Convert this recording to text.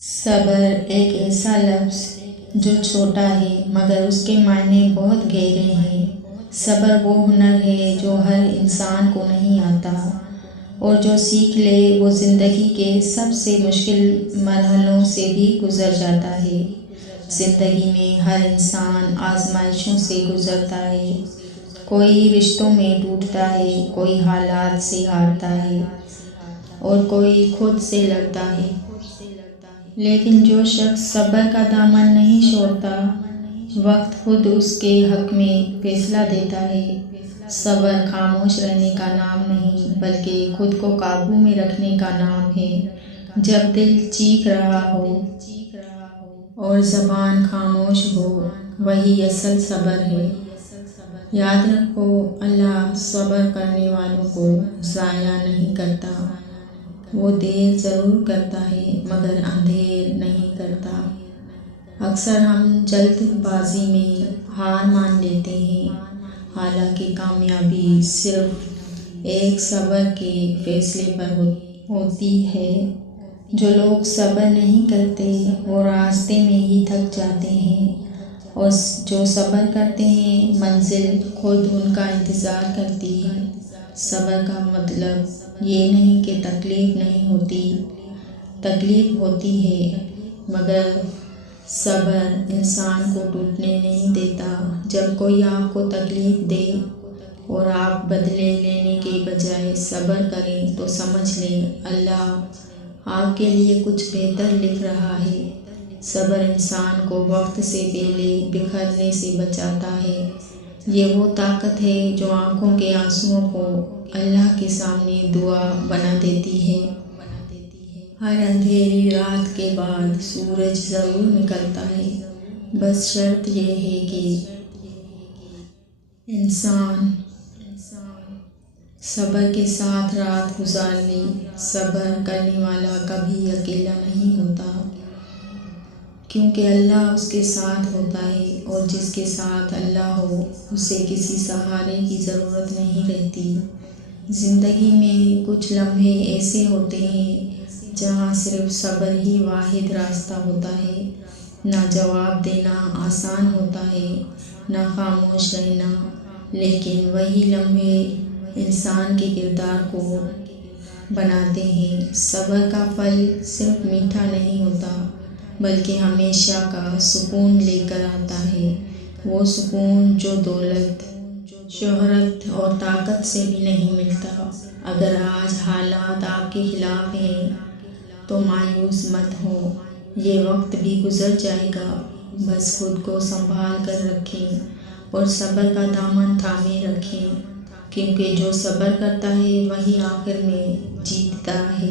صبر ایک ایسا لفظ جو چھوٹا ہے مگر اس کے معنی بہت گہرے ہیں۔ صبر وہ ہنر ہے جو ہر انسان کو نہیں آتا، اور جو سیکھ لے وہ زندگی کے سب سے مشکل مرحلوں سے بھی گزر جاتا ہے۔ زندگی میں ہر انسان آزمائشوں سے گزرتا ہے، کوئی رشتوں میں ٹوٹتا ہے، کوئی حالات سے ہارتا ہے اور کوئی خود سے لڑتا ہے۔ لیکن جو شخص صبر کا دامن نہیں چھوڑتا، وقت خود اس کے حق میں فیصلہ دیتا ہے۔ صبر خاموش رہنے کا نام نہیں بلکہ خود کو قابو میں رکھنے کا نام ہے۔ جب دل چیخ رہا ہو اور زبان خاموش ہو، وہی اصل صبر ہے۔ یاد رکھو، اللہ صبر کرنے والوں کو ضائع نہیں کرتا۔ وہ دیر ضرور کرتا ہے مگر اندھیر نہیں کرتا۔ اکثر ہم جلد بازی میں ہار مان لیتے ہیں، حالانکہ کامیابی صرف ایک صبر کے فیصلے پر ہوتی ہے۔ جو لوگ صبر نہیں کرتے وہ راستے میں ہی تھک جاتے ہیں، اور جو صبر کرتے ہیں منزل خود ان کا انتظار کرتی ہے۔ صبر کا مطلب یہ نہیں کہ تکلیف نہیں ہوتی، تکلیف ہوتی ہے، مگر صبر انسان کو ٹوٹنے نہیں دیتا۔ جب کوئی آپ کو تکلیف دے اور آپ بدلے لینے کے بجائے صبر کریں تو سمجھ لیں اللہ آپ کے لیے کچھ بہتر لکھ رہا ہے۔ صبر انسان کو وقت سے پہلے بکھرنے سے بچاتا ہے۔ یہ وہ طاقت ہے جو آنکھوں کے آنسوؤں کو اللہ کے سامنے دعا بنا دیتی ہے۔ ہر اندھیری رات کے بعد سورج ضرور نکلتا ہے، بس شرط یہ ہے کہ انسان صبر کے ساتھ رات گزار لے۔ صبر کرنے والا کبھی اکیلا نہیں ہوتا، کیونکہ اللہ اس کے ساتھ ہوتا ہے، اور جس کے ساتھ اللہ ہو اسے کسی سہارے کی ضرورت نہیں رہتی۔ زندگی میں کچھ لمحے ایسے ہوتے ہیں جہاں صرف صبر ہی واحد راستہ ہوتا ہے۔ نہ جواب دینا آسان ہوتا ہے، نہ خاموش رہنا، لیکن وہی لمحے انسان کے کردار کو بناتے ہیں۔ صبر کا پھل صرف میٹھا نہیں ہوتا بلکہ ہمیشہ کا سکون لے کر آتا ہے، وہ سکون جو دولت، شہرت اور طاقت سے بھی نہیں ملتا۔ اگر آج حالات آپ کے خلاف ہیں تو مایوس مت ہو، یہ وقت بھی گزر جائے گا۔ بس خود کو سنبھال کر رکھیں اور صبر کا دامن تھامے رکھیں، کیونکہ جو صبر کرتا ہے وہی آخر میں جیتتا ہے۔